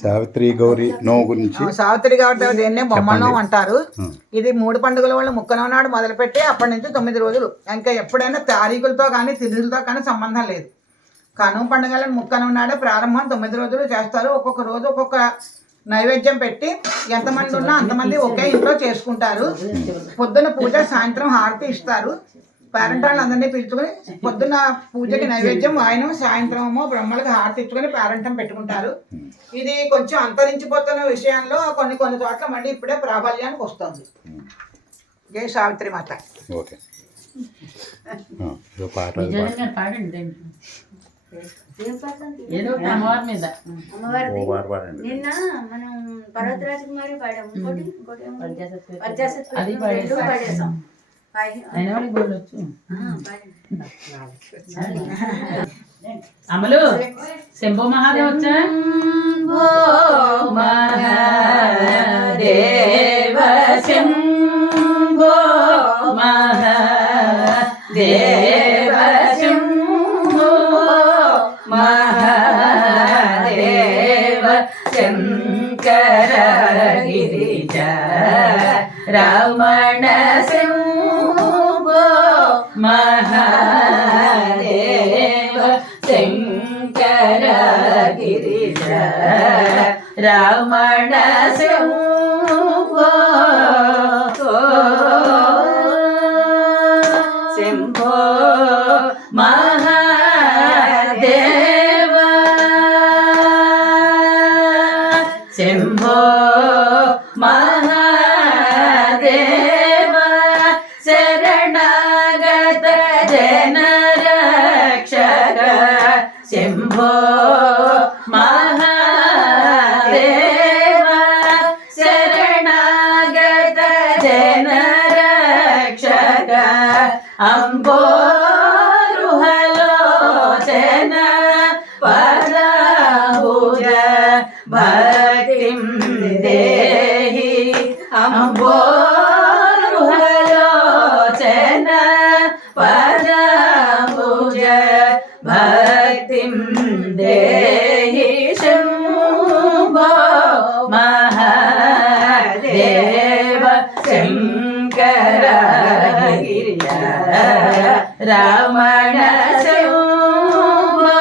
సావిత్రి గౌరి నోము గురించి. సావిత్రి గౌరి దేన్నే బొమ్మ నోము అంటారు. ఇది 3 పండుగల వాళ్ళు ముక్కనోము నాడు మొదలుపెట్టి అప్పటి నుంచి 9 రోజులు. ఇంకా ఎప్పుడైనా తారీఖులతో కానీ తిథులతో కానీ సంబంధం లేదు. కనుమ పండుగలను ముక్కనోము నాడే ప్రారంభం 9 రోజులు చేస్తారు. ఒక్కొక్క రోజు ఒక్కొక్క నైవేద్యం పెట్టి ఎంతమంది ఉన్నా అంతమంది ఒకే ఇంట్లో చేసుకుంటారు. పొద్దున పూజ, సాయంత్రం హారతి ఇస్తారు. పేరెంటాలను అందరినీ పిలుచుకొని పొద్దున్న పూజకి నైవేద్యం ఆయన, సాయంత్రమేమో బ్రహ్మలకు హారతి ఇచ్చుకొని పేరెంటం పెట్టుకుంటారు. ఇది కొంచెం అంతరించిపోతున్న విషయంలో కొన్ని చోట్ల మళ్ళీ ఇప్పుడే ప్రాబల్యానికి వస్తుంది. జై సావిత్రి మాత. ఓకే, పాట నిన్న మనం పర్వతరాజకుమారి పాడాము. అమలు శంభో మహాదేవ్ వచ్చా. మహాదేవ శంభో మహాదేవ శంభో మహాదేవ శంకర గిరిజ రమణ శంభో మహాదేవ శంకర గిరిజ రమణ శంభో శంభో మహాదేవ శంభో మహాదేవ శరణాగత జనరక్షక శంభో మహాదేవ శరణాగత జనరక్షక అంబోరుహలోచన పరభుజ భక్తిం దేహి అంబోరుహలోచన పరభుజ భక్తిం దేహి శంభో మహాదేవ శంకర గిరిజ రమణ శంభో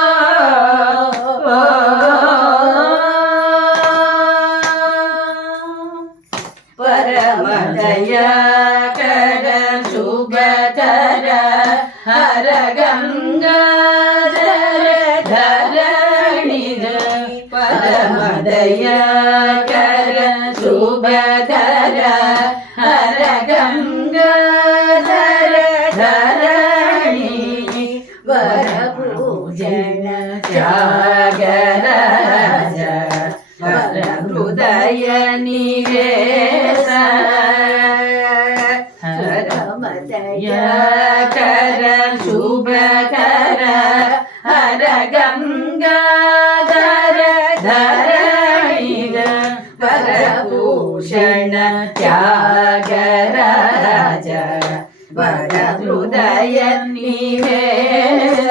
పరమదయాకర శుభకర హర గంగాధర ధరణిధ పరమదయాకర శుభకర హర గంగాధర ధరణి వరపూజన త్యాగరాజ వర హృదయ నివేశ హరమదయాకర శుభకర హర గంగాధర ధరణి వరభూషణ త్యాగరాజ వర హృదయ నివేశ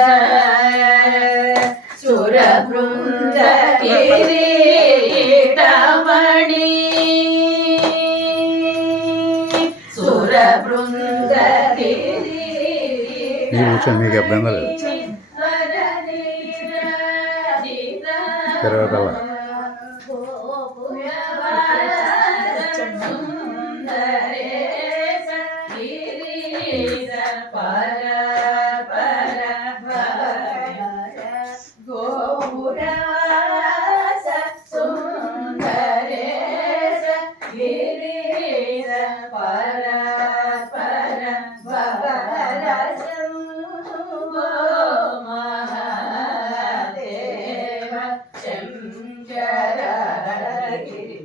సురబృంద కిరీటమణి సురబృంద మీకు అభ్యంతరం లేదు. తిరగటల్లా మహాదేవ శంకర గిరి